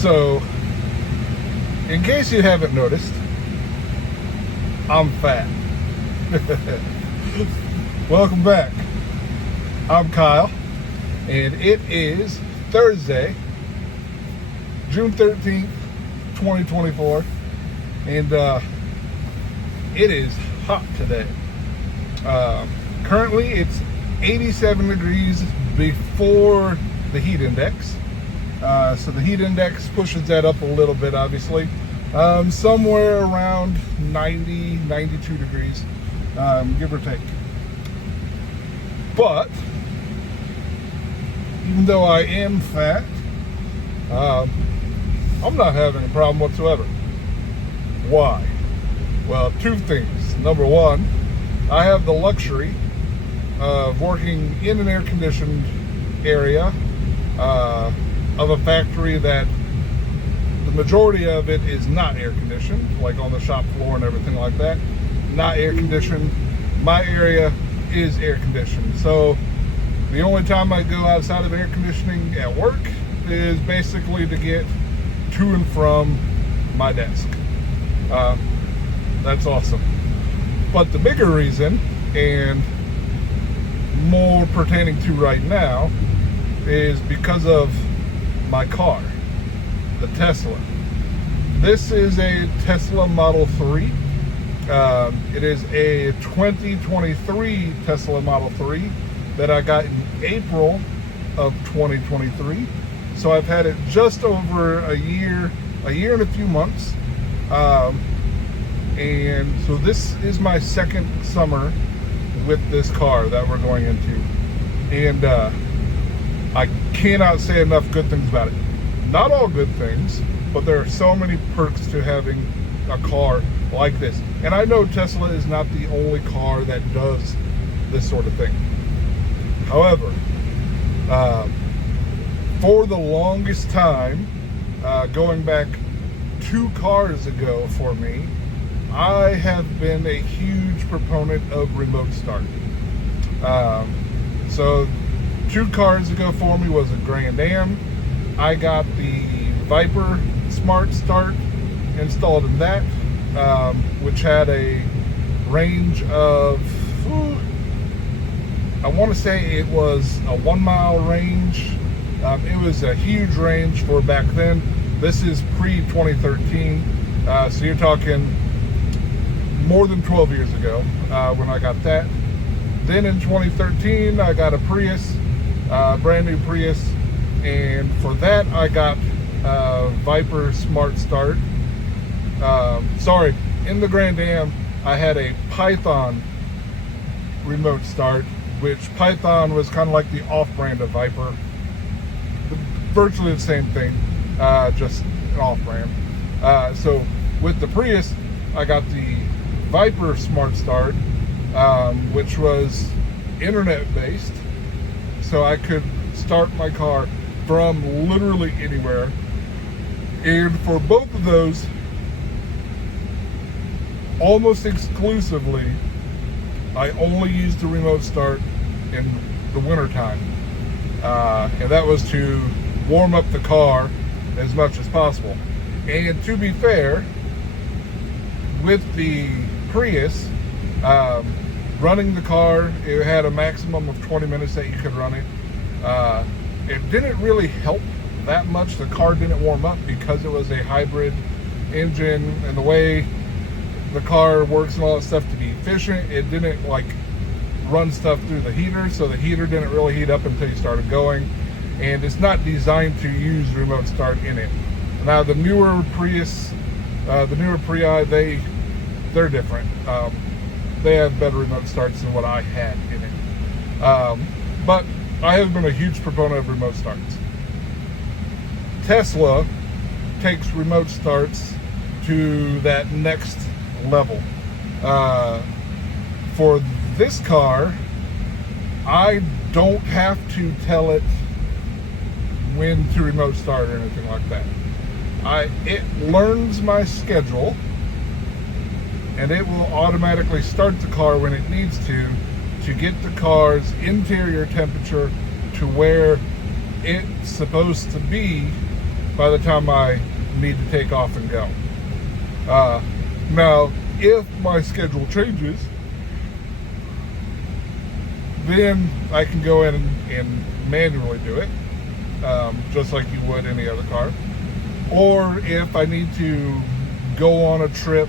So, in case you haven't noticed, I'm fat. Welcome back. I'm Kyle, and it is Thursday, June 13th, 2024, and it is hot today. Currently, it's 87 degrees before the heat index. So the heat index pushes that up a little bit, obviously. Somewhere around 90, 92 degrees, give or take. But, even though I am fat, I'm not having a problem whatsoever. Why? Well, two things. Number one, I have the luxury of working in an air-conditioned area of a factory that the majority of it is not air-conditioned, like on the shop floor and everything like that. Not air-conditioned. My area is air-conditioned. So the only time I go outside of air conditioning at work is basically to get to and from my desk. That's awesome. But the bigger reason, and more pertaining to right now, is because of my car, the Tesla. This is a Tesla Model 3. It is a 2023 Tesla Model 3 that I got in April of 2023. So I've had it just over a year and a few months. And so this is my second summer with this car that we're going into. And I cannot say enough good things about it. Not all good things, but there are so many perks to having a car like this. And I know Tesla is not the only car that does this sort of thing. However, for the longest time, going back 2 cars ago for me, I have been a huge proponent of remote start. So 2 cars ago for me was a Grand Am. I got the Viper Smart Start installed in that, which had a range of, I want to say it was a 1 mile range. It was a huge range for back then. This is pre-2013, so you're talking more than 12 years ago when I got that. Then in 2013, I got a Prius, brand new Prius, and for that I got Viper Smart Start. In the Grand Am, I had a Python remote start, which Python was kind of like the off-brand of Viper. Virtually the same thing, just an off-brand. So with the Prius, I got the Viper Smart Start, which was internet-based, so I could start my car from literally anywhere. And for both of those, almost exclusively, I only used the remote start in the wintertime. And that was to warm up the car as much as possible. And to be fair, with the Prius, running the car, it had a maximum of 20 minutes that you could run it. It didn't really help that much. The car didn't warm up because it was a hybrid engine, and the way the car works and all that stuff, to be efficient, it didn't like run stuff through the heater, so the heater didn't really heat up until you started going, and it's not designed to use remote start in it. Now the newer Prius, the newer Prii, they're different. They have better remote starts than what I had in it. But I have been a huge proponent of remote starts. Tesla takes remote starts to that next level. For this car, I don't have to tell it when to remote start or anything like that. It learns my schedule, and it will automatically start the car when it needs to get the car's interior temperature to where it's supposed to be by the time I need to take off and go. Now, if my schedule changes, then I can go in and manually do it, just like you would any other car. Or if I need to go on a trip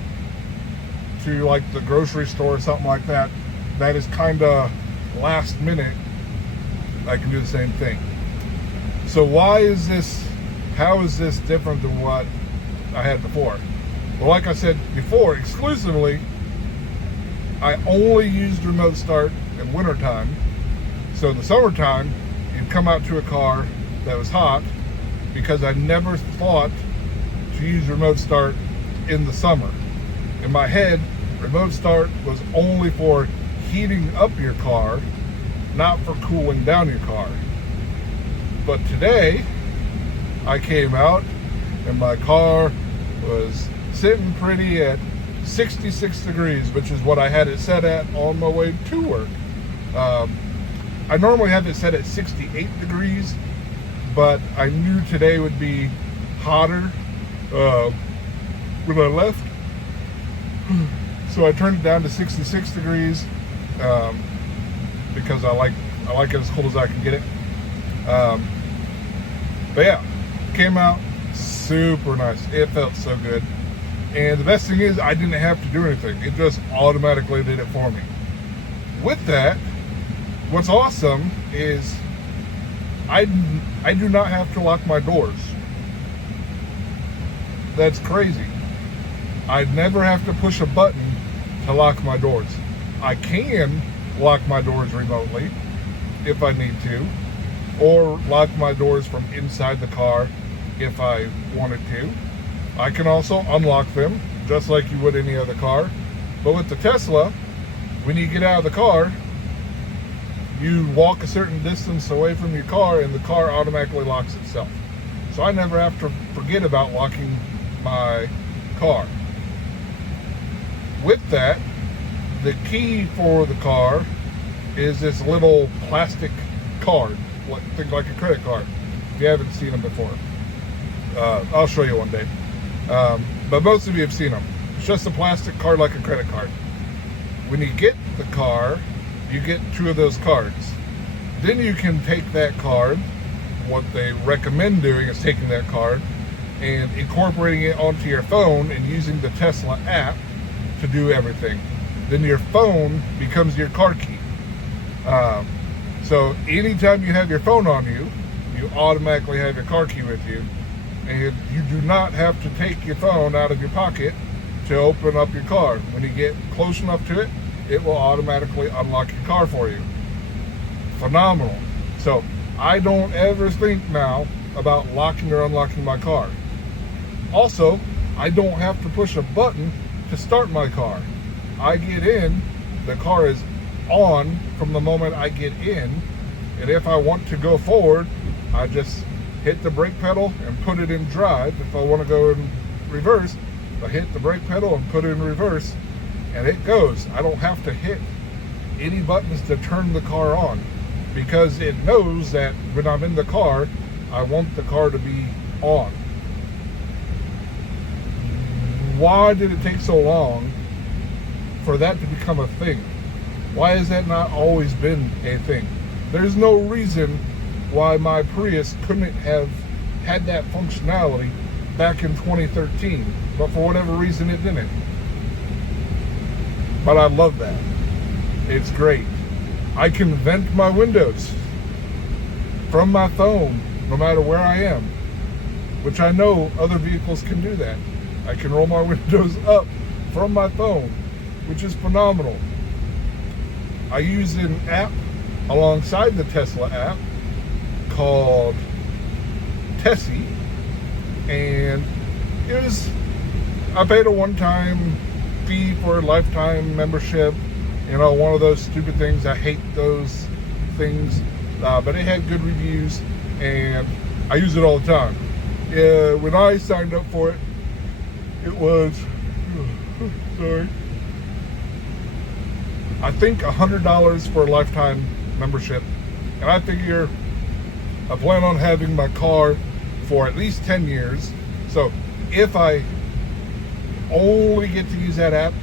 to like the grocery store or something like that, that is kind of last minute, I can do the same thing. So how is this different than what I had before? Well, like I said before, exclusively, I only used remote start in wintertime. So in the summertime, you'd come out to a car that was hot, because I never thought to use remote start in the summer. In my head, remote start was only for heating up your car, not for cooling down your car. But today, I came out and my car was sitting pretty at 66 degrees, which is what I had it set at on my way to work. I normally have it set at 68 degrees, but I knew today would be hotter when I left. So I turned it down to 66 degrees because I like it as cold as I can get it. But yeah, came out super nice. It felt so good. And the best thing is I didn't have to do anything. It just automatically did it for me. With that, what's awesome is I do not have to lock my doors. That's crazy. I'd never have to push a button to lock my doors. I can lock my doors remotely if I need to, or lock my doors from inside the car if I wanted to. I can also unlock them just like you would any other car. But with the Tesla, when you get out of the car, you walk a certain distance away from your car and the car automatically locks itself. So I never have to forget about locking my car. With that, the key for the car is this little plastic card, think like a credit card, if you haven't seen them before. I'll show you one day. But most of you have seen them. It's just a plastic card like a credit card. When you get the car, you get 2 of those cards. Then you can take that card. What they recommend doing is taking that card and incorporating it onto your phone and using the Tesla app to do everything. Then your phone becomes your car key. So anytime you have your phone on you, you automatically have your car key with you. And you do not have to take your phone out of your pocket to open up your car. When you get close enough to it, it will automatically unlock your car for you. Phenomenal. So I don't ever think now about locking or unlocking my car. Also, I don't have to push a button to start my car. I get in, the car is on from the moment I get in, and if I want to go forward, I just hit the brake pedal and put it in drive. If I want to go in reverse, I hit the brake pedal and put it in reverse, and it goes. I don't have to hit any buttons to turn the car on, because it knows that when I'm in the car, I want the car to be on. Why did it take so long for that to become a thing? Why has that not always been a thing? There's no reason why my Prius couldn't have had that functionality back in 2013, but for whatever reason it didn't. But I love that. It's great. I can vent my windows from my phone no matter where I am, which I know other vehicles can do that. I can roll my windows up from my phone, which is phenomenal. I use an app alongside the Tesla app called Tessie, and I paid a one-time fee for a lifetime membership. You know, one of those stupid things. I hate those things, but it had good reviews, and I use it all the time. When I signed up for it, it was, I think $100 for a lifetime membership, and I plan on having my car for at least 10 years. So if I only get to use that app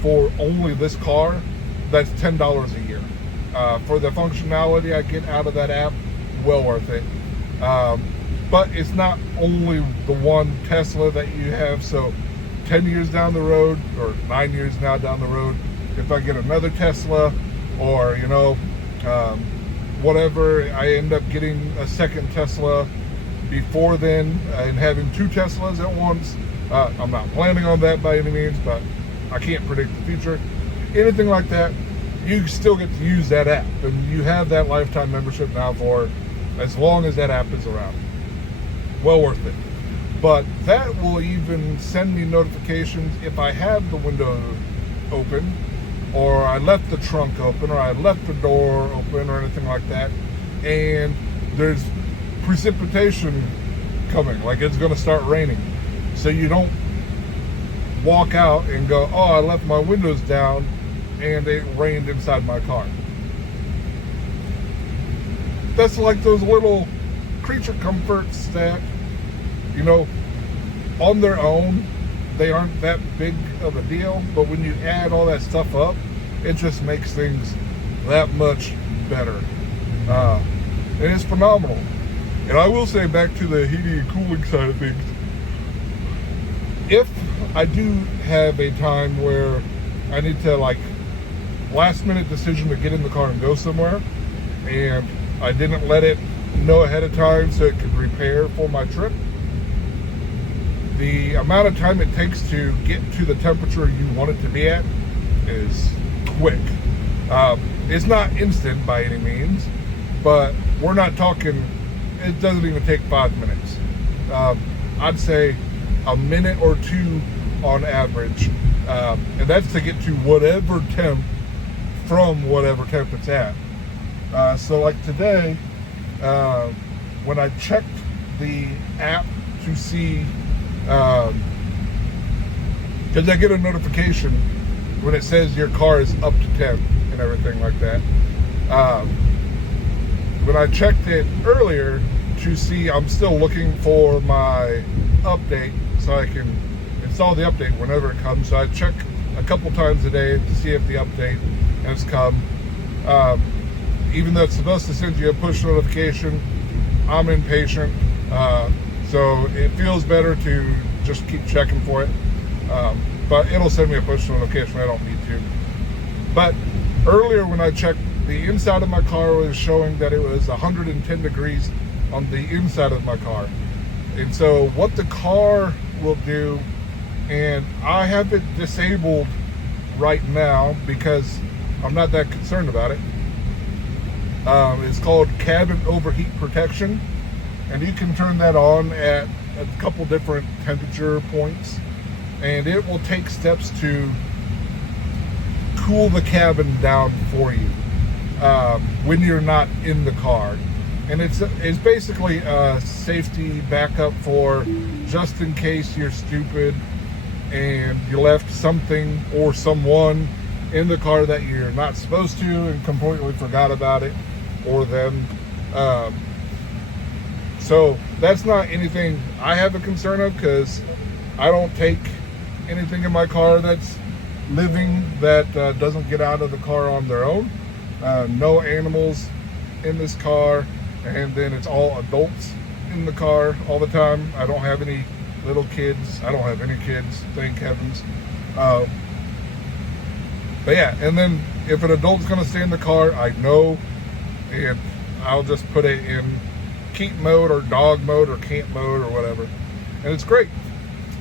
for only this car, that's $10 a year. For the functionality I get out of that app, well worth it. But it's not only the one Tesla that you have. So 10 years down the road, or 9 years now down the road, if I get another Tesla, or whatever, I end up getting a second Tesla before then, and having two Teslas at once. I'm not planning on that by any means, but I can't predict the future. Anything like that, you still get to use that app, and you have that lifetime membership now for as long as that app is around. Well worth it. But that will even send me notifications if I have the window open, or I left the trunk open, or I left the door open, or anything like that, and there's precipitation coming, like it's going to start raining. So you don't walk out and go, oh, I left my windows down and it rained inside my car. That's like those little creature comforts that, on their own, they aren't that big of a deal, but when you add all that stuff up, it just makes things that much better. And it's phenomenal. And I will say, back to the heating and cooling side of things, if I do have a time where I need to, last minute decision to get in the car and go somewhere, and I didn't let it know ahead of time so it could repair for my trip, the amount of time it takes to get to the temperature you want it to be at is quick. It's not instant by any means, but we're not talking, it doesn't even take 5 minutes. I'd say a minute or two on average, and that's to get to whatever temp from whatever temp it's at. So like today, when I checked the app to see, because I get a notification when it says your car is up to temp and everything like that. When I checked it earlier to see, I'm still looking for my update so I can install the update whenever it comes. So I check a couple times a day to see if the update has come. Even though it's supposed to send you a push notification, I'm impatient. So it feels better to just keep checking for it. But it'll send me a push notification. I don't need to. But earlier when I checked, the inside of my car was showing that it was 110 degrees on the inside of my car. And so what the car will do, and I have it disabled right now because I'm not that concerned about it. It's called cabin overheat protection, and you can turn that on at a couple different temperature points, and it will take steps to cool the cabin down for you when you're not in the car. And it's basically a safety backup for just in case you're stupid and you left something or someone in the car that you're not supposed to and completely forgot about it, or them. So that's not anything I have a concern of, because I don't take anything in my car that's living that doesn't get out of the car on their own. No animals in this car, and then it's all adults in the car all the time. I don't have any little kids. I don't have any kids, thank heavens. But yeah, and then if an adult's gonna stay in the car, I know, and I'll just put it in keep mode or dog mode or camp mode or whatever, and it's great.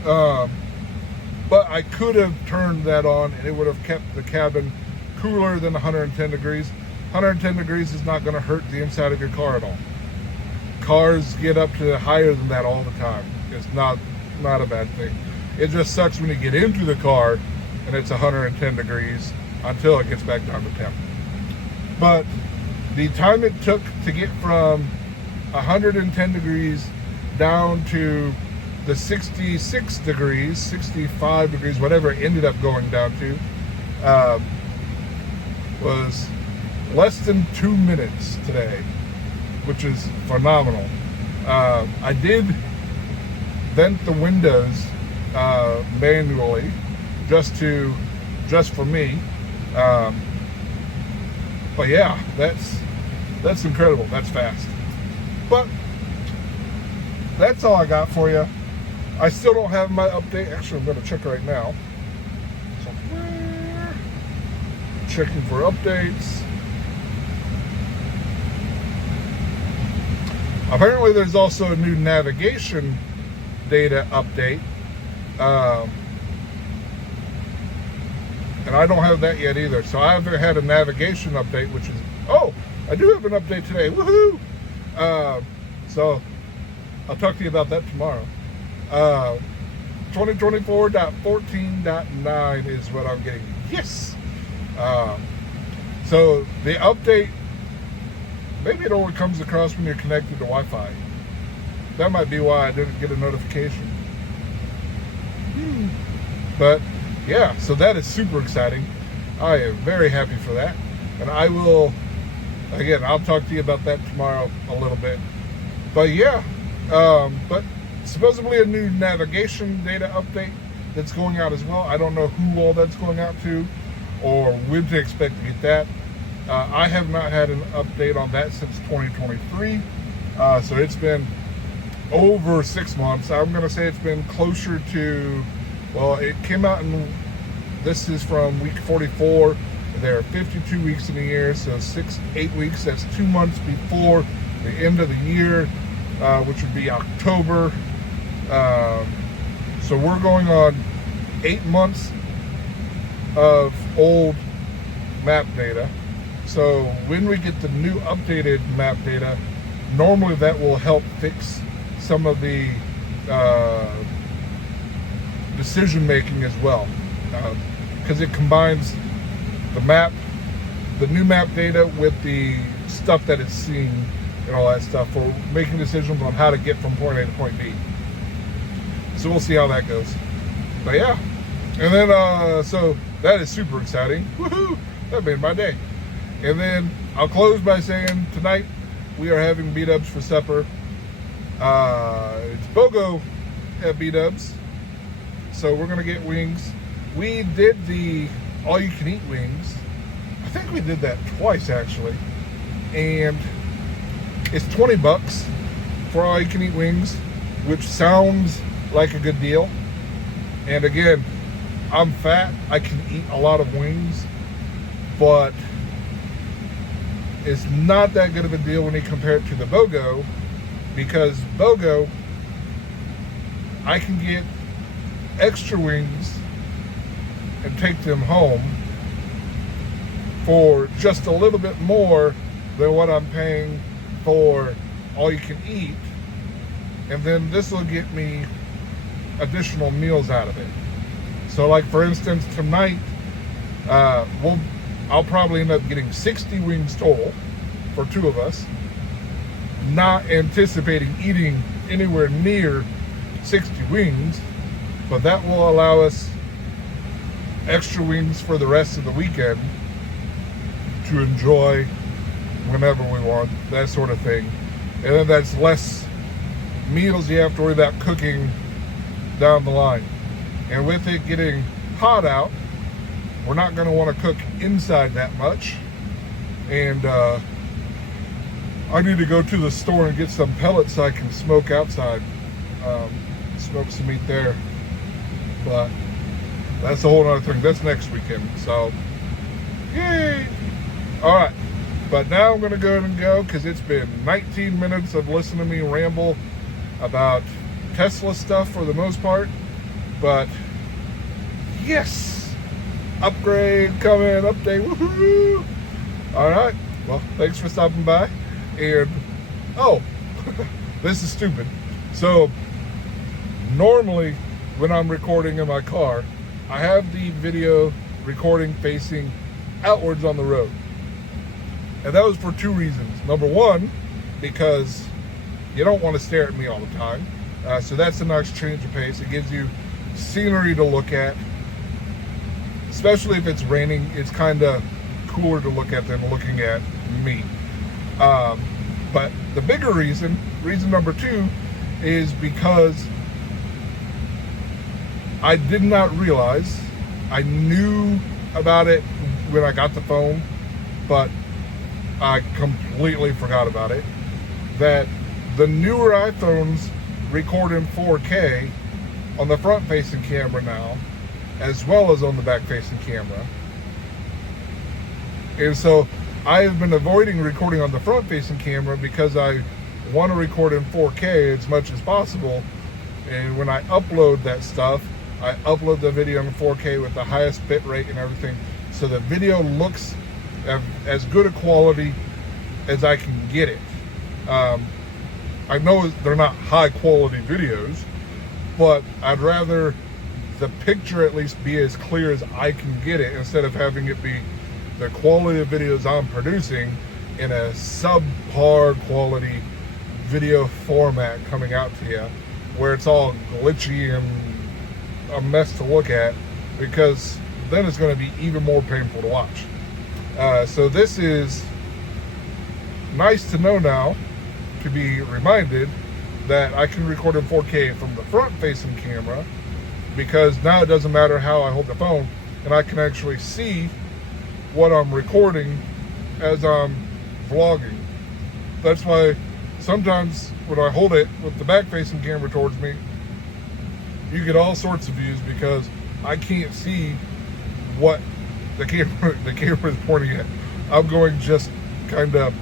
But I could have turned that on and it would have kept the cabin cooler than 110 degrees. 110 degrees is not going to hurt the inside of your car at all. Cars get up to higher than that all the time. It's not a bad thing. It just sucks when you get into the car and it's 110 degrees until it gets back down to temp. But the time it took to get from 110 degrees down to the 66 degrees, 65 degrees, whatever it ended up going down to, was less than 2 minutes today, which is phenomenal. I did vent the windows manually, just for me. But yeah, that's incredible. That's fast. But that's all I got for you. I still don't have my update. Actually, I'm going to check right now. Software. Checking for updates. Apparently, there's also a new navigation data update. And I don't have that yet either. So I haven't had a navigation update, which is, oh, I do have an update today. Woohoo! So I'll talk to you about that tomorrow. 2024.14.9 is what I'm getting. Yes! So the update, maybe it only comes across when you're connected to Wi-Fi. That might be why I didn't get a notification. But yeah, so that is super exciting. I am very happy for that. And I will, again, I'll talk to you about that tomorrow a little bit. But yeah, but supposedly a new navigation data update that's going out as well. I don't know who all that's going out to or when to expect to get that. I have not had an update on that since 2023. So it's been over 6 months. I'm going to say it's been closer to, well, it came out in, this is from week 44. There are 52 weeks in a year, so 8 weeks. That's 2 months before the end of the year, which would be October. So we're going on 8 months of old map data. So when we get the new updated map data, normally that will help fix some of the decision making as well, because it combines the new map data with the stuff that it's seeing and all that stuff for making decisions on how to get from point A to point B. So we'll see how that goes. But yeah, and then so that is super exciting. Woohoo! That made my day. And then I'll close by saying tonight we are having B-dubs for supper. It's BOGO at B-dubs, so we're gonna get wings. We did the all-you-can-eat wings. I think we did that twice actually, and it's $20 for all-you-can-eat wings, which sounds like a good deal. And again, I'm fat. I can eat a lot of wings, but it's not that good of a deal when you compare it to the BOGO, because BOGO, I can get extra wings and take them home for just a little bit more than what I'm paying for all you can eat. And then this will get me additional meals out of it. So like for instance, tonight, I'll probably end up getting 60 wings total for 2 of us, not anticipating eating anywhere near 60 wings, but that will allow us extra wings for the rest of the weekend to enjoy whenever we want, that sort of thing. And then that's less meals you have to worry about cooking down the line. And with it getting hot out, we're not going to want to cook inside that much. And I need to go to the store and get some pellets so I can smoke outside, smoke some meat there. But that's a whole other thing. That's next weekend. So, yay! All right. But now I'm going to go ahead and go, because it's been 19 minutes of listening to me ramble about Tesla stuff for the most part. But yes, upgrade coming, update, woohoo! All right, well, thanks for stopping by. And oh, this is stupid. So normally when I'm recording in my car, I have the video recording facing outwards on the road. And that was for 2 reasons. Number one, because you don't want to stare at me all the time. So that's a nice change of pace. It gives you scenery to look at. Especially if it's raining, it's kind of cooler to look at than looking at me. But the bigger reason number 2, is because I did not realize, I knew about it when I got the phone, but I completely forgot about it, that the newer iPhones record in 4K on the front-facing camera now, as well as on the back-facing camera. And so I have been avoiding recording on the front-facing camera because I want to record in 4K as much as possible. And when I upload that stuff, I upload the video in 4K with the highest bit rate and everything, so the video looks as good a quality as I can get it. I know they're not high quality videos, but I'd rather the picture at least be as clear as I can get it, instead of having it be the quality of videos I'm producing in a subpar quality video format coming out to you, where it's all glitchy and a mess to look at, because then it's going to be even more painful to watch. So this is nice to know now, to be reminded that I can record in 4K from the front-facing camera, because now it doesn't matter how I hold the phone, and I can actually see what I'm recording as I'm vlogging. That's why sometimes when I hold it with the back-facing camera towards me, you get all sorts of views, because I can't see what the camera is pointing at. I'm going just kind of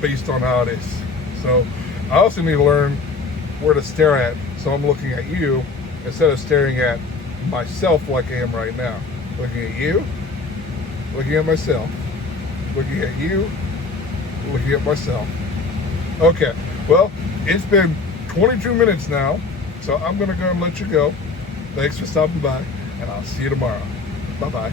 based on how it is. So I also need to learn where to stare at, so I'm looking at you instead of staring at myself like I am right now. Looking at you, looking at myself, looking at you, looking at myself. Okay, well, it's been 22 minutes now, so I'm going to go and let you go. Thanks for stopping by, and I'll see you tomorrow. Bye-bye.